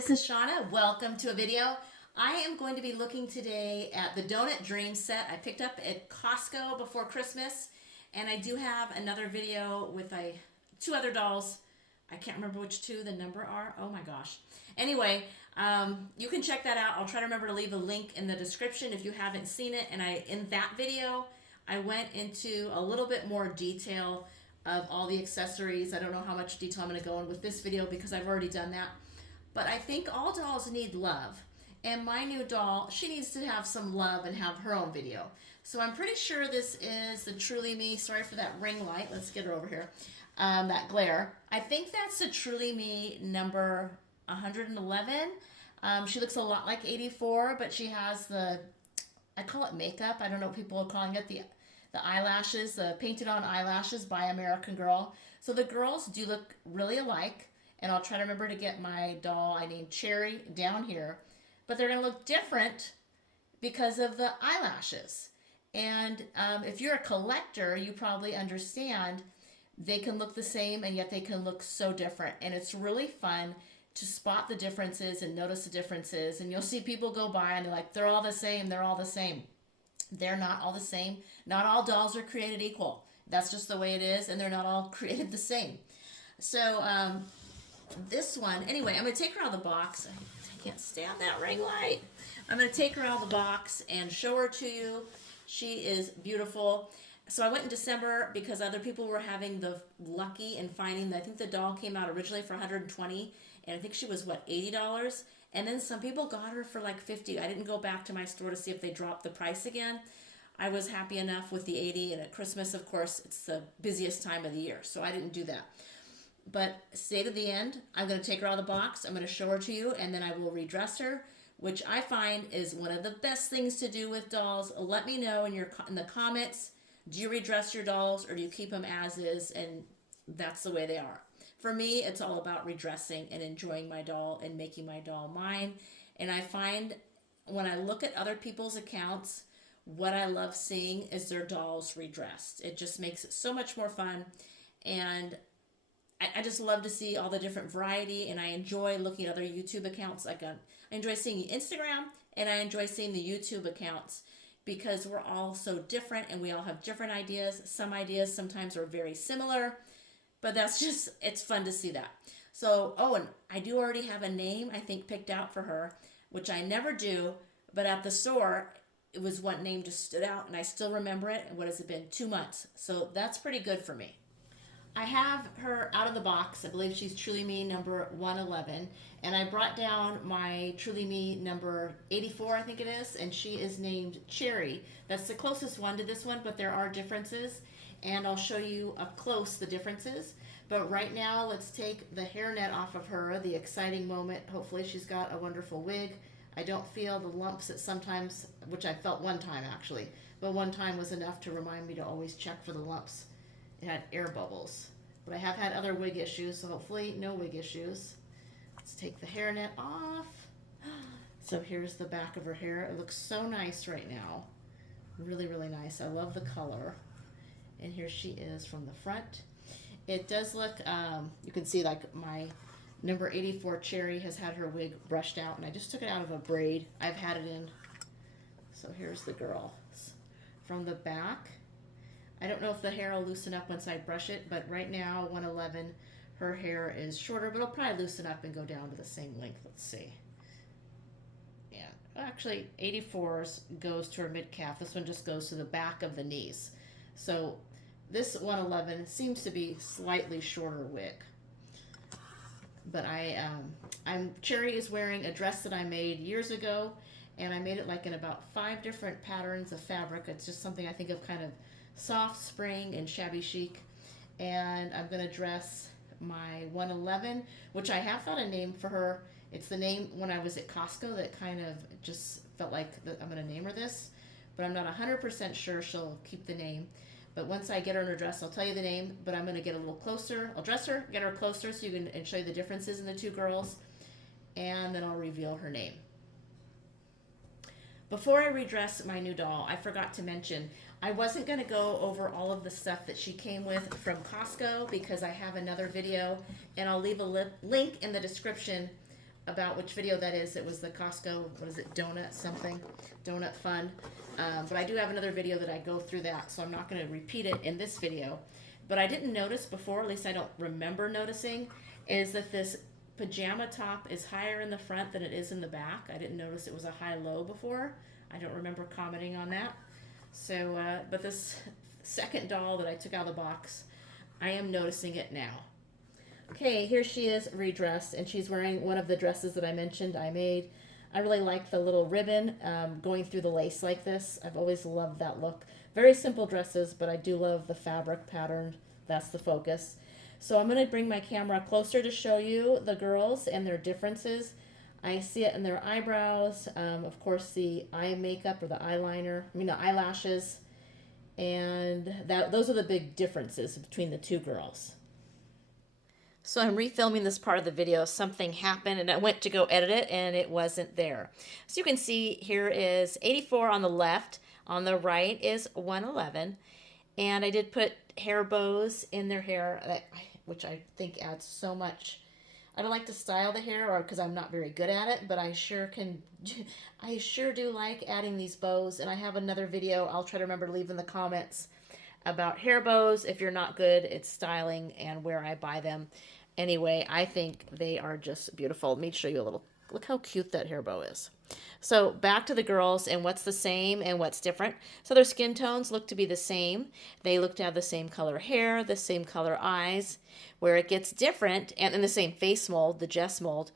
this is Shauna. Welcome to a video. I am going to be looking today at the Donut Dream set I picked up at Costco before Christmas. And I do have another video with two other dolls. I can't remember which two the number are. Oh my gosh. Anyway, you can check that out. I'll try to remember to leave a link in the description if you haven't seen it. And in that video, I went into a little bit more detail of all the accessories. I don't know how much detail I'm going to go in with this video because I've already done that. But I think all dolls need love. And my new doll, she needs to have some love and have her own video. So I'm pretty sure this is the Truly Me. Sorry for that ring light. Let's get her over here. That glare. I think that's the Truly Me number 111. She looks a lot like 84, but she has I call it makeup. I don't know what people are calling it. The eyelashes, the painted on eyelashes by American Girl. So the girls do look really alike. And I'll try to remember to get my doll I named Cherry down here. But they're going to look different because of the eyelashes. And if you're a collector, you probably understand they can look the same and yet they can look so different. And it's really fun to spot the differences and notice the differences. And you'll see people go by and they're like, they're all the same, they're all the same. They're not all the same. Not all dolls are created equal. That's just the way it is, and they're not all created the same. So, this one, anyway, I'm going to take her out of the box. I can't stand that ring light. I'm going to take her out of the box and show her to you. She is beautiful. So I went in December because other people were having the lucky and finding, I think the doll came out originally for $120, and I think she was, what, $80? And then some people got her for like $50. I didn't go back to my store to see if they dropped the price again. I was happy enough with the $80, and at Christmas, of course, it's the busiest time of the year, so I didn't do that. But stay to the end. I'm going to take her out of the box. I'm going to show her to you, and then I will redress her, which I find is one of the best things to do with dolls. Let me know in the comments, do you redress your dolls or do you keep them as is, and that's the way they are. For me, it's all about redressing and enjoying my doll and making my doll mine. And I find when I look at other people's accounts, what I love seeing is their dolls redressed. It just makes it so much more fun. And I just love to see all the different variety, and I enjoy looking at other YouTube accounts. I enjoy seeing Instagram, and I enjoy seeing the YouTube accounts because we're all so different, and we all have different ideas. Some ideas sometimes are very similar, but it's fun to see that. So, and I do already have a name, I think, picked out for her, which I never do, but at the store, it was one name just stood out, and I still remember it. And what has it been? 2 months. So that's pretty good for me. I have her out of the box. I believe she's Truly Me number 111. And I brought down my Truly Me number 84, I think it is. And she is named Cherry. That's the closest one to this one, but there are differences. And I'll show you up close the differences. But right now, let's take the hairnet off of her, the exciting moment. Hopefully she's got a wonderful wig. I don't feel the lumps that sometimes, which I felt one time actually, but one time was enough to remind me to always check for the lumps. It had air bubbles. But I have had other wig issues, so hopefully no wig issues. Let's take the hairnet off. So here's the back of her hair. It looks so nice right now. Really, really nice. I love the color. And here she is from the front. It does look, you can see like my number 84 Cherry has had her wig brushed out, and I just took it out of a braid. I've had it in. So here's the girl from the back. I don't know if the hair will loosen up once I brush it, but right now, 111, her hair is shorter, but it'll probably loosen up and go down to the same length. Let's see. Yeah, actually, 84's goes to her mid-calf. This one just goes to the back of the knees. So this 111 seems to be slightly shorter wig. But Cherry is wearing a dress that I made years ago, and I made it like in about 5 different patterns of fabric. It's just something I think of kind of soft, spring, and shabby chic. And I'm going to dress my 111, which I have thought a name for her. It's the name when I was at Costco that kind of just felt like I'm going to name her this, but I'm not 100% sure she'll keep the name. But once I get her in her dress, I'll tell you the name, but I'm going to get a little closer. I'll dress her, get her closer so you can and show you the differences in the two girls, and then I'll reveal her name. Before I redress my new doll, I forgot to mention, I wasn't going to go over all of the stuff that she came with from Costco because I have another video, and I'll leave a link in the description about which video that is. It was the Costco, what is it, donut something, donut fun. But I do have another video that I go through that, so I'm not going to repeat it in this video. But I didn't notice before, at least I don't remember noticing, is that this pajama top is higher in the front than it is in the back. I didn't notice it was a high-low before. I don't remember commenting on that. So, but this second doll that I took out of the box, I am noticing it now. Okay, here she is redressed, and she's wearing one of the dresses that I mentioned I made. I really like the little ribbon going through the lace like this. I've always loved that look. Very simple dresses, but I do love the fabric pattern. That's the focus. So I'm going to bring my camera closer to show you the girls and their differences. I see it in their eyebrows, of course the eye makeup or the eyeliner, the eyelashes, and those are the big differences between the two girls. So I'm refilming this part of the video. Something happened and I went to go edit it and it wasn't there. So you can see here is 84 on the left. On the right is 111. And I did put hair bows in their hair, which I think adds so much. I don't like to style the hair or because I'm not very good at it, but I sure do like adding these bows. And I have another video I'll try to remember to leave in the comments about hair bows. If you're not good at styling and where I buy them. Anyway, I think they are just beautiful. Let me show you a little. Look how cute that hair bow is. So back to the girls and what's the same and what's different. So their skin tones look to be the same. They look to have the same color hair, the same color eyes. Where it gets different, and in the same face mold, the Jess mold,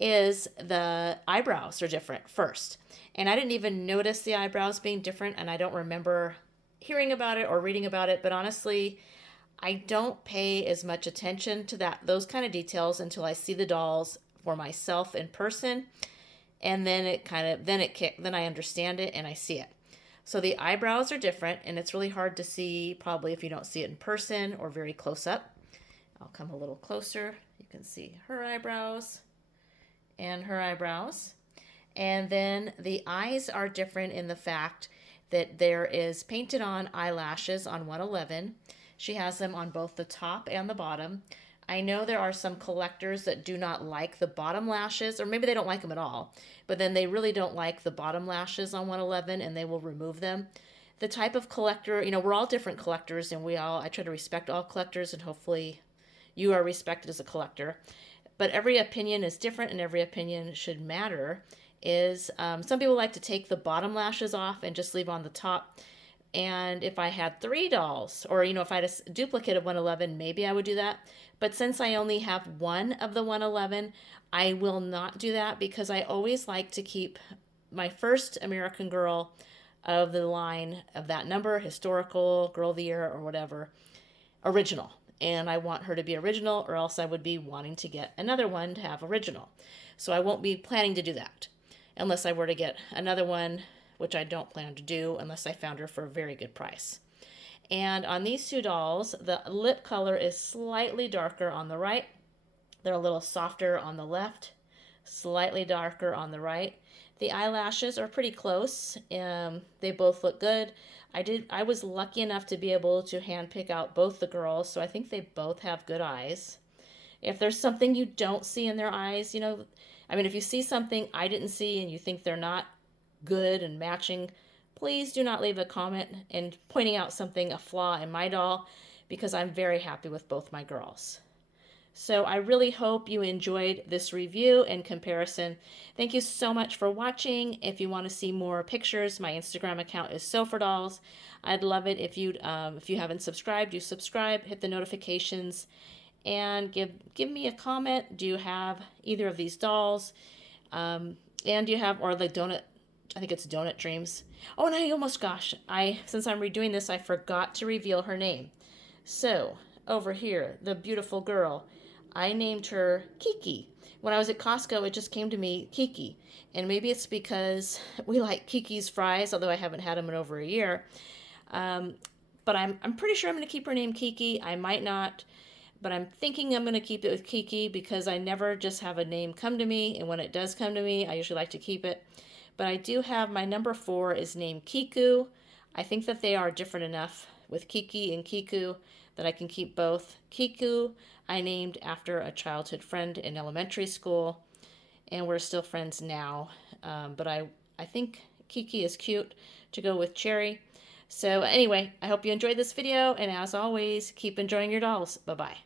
is the eyebrows are different first. And I didn't even notice the eyebrows being different, and I don't remember hearing about it or reading about it, but honestly, I don't pay as much attention to those kind of details until I see the dolls for myself in person, and then then I understand it and I see it. So the eyebrows are different, and it's really hard to see probably if you don't see it in person or very close up. I'll come a little closer. You can see her eyebrows and her eyebrows. And then the eyes are different in the fact that there is painted on eyelashes on 111. She has them on both the top and the bottom. I know there are some collectors that do not like the bottom lashes, or maybe they don't like them at all, but then they really don't like the bottom lashes on 111 and they will remove them. The type of collector, we're all different collectors, and I try to respect all collectors, and hopefully you are respected as a collector. But every opinion is different, and every opinion should matter. Some people like to take the bottom lashes off and just leave on the top. And if I had 3 dolls, or if I had a duplicate of 111, maybe I would do that. But since I only have one of the 111, I will not do that, because I always like to keep my first American Girl of the line of that number, historical, Girl of the Year, or whatever, original. And I want her to be original, or else I would be wanting to get another one to have original. So I won't be planning to do that unless I were to get another one, which I don't plan to do unless I found her for a very good price. And on these 2 dolls, the lip color is slightly darker on the right. They're a little softer on the left, slightly darker on the right. The eyelashes are pretty close. They both look good. I was lucky enough to be able to hand pick out both the girls, so I think they both have good eyes. If there's something you don't see in their eyes, if you see something I didn't see and you think they're not good and matching, please do not leave a comment and pointing out a flaw in my doll, because I'm very happy with both my girls. So I really hope you enjoyed this review and comparison. Thank you so much for watching. If you want to see more pictures, my Instagram account is SewForDolls. I'd love it if you haven't subscribed, you subscribe, hit the notifications, and give me a comment. Do you have either of these dolls? And do you have, or the donut, I think it's Donut Dreams. Oh, and since I'm redoing this, I forgot to reveal her name. So over here, the beautiful girl, I named her Kiki. When I was at Costco, it just came to me, Kiki. And maybe it's because we like Kiki's fries, although I haven't had them in over a year. But I'm pretty sure I'm going to keep her name Kiki. I might not, but I'm thinking I'm going to keep it with Kiki, because I never just have a name come to me. And when it does come to me, I usually like to keep it. But I do have my number 4 is named Kiku. I think that they are different enough with Kiki and Kiku that I can keep both. Kiku I named after a childhood friend in elementary school. and we're still friends now. But I think Kiki is cute to go with Cherry. So anyway, I hope you enjoyed this video, and as always, keep enjoying your dolls. Bye-bye.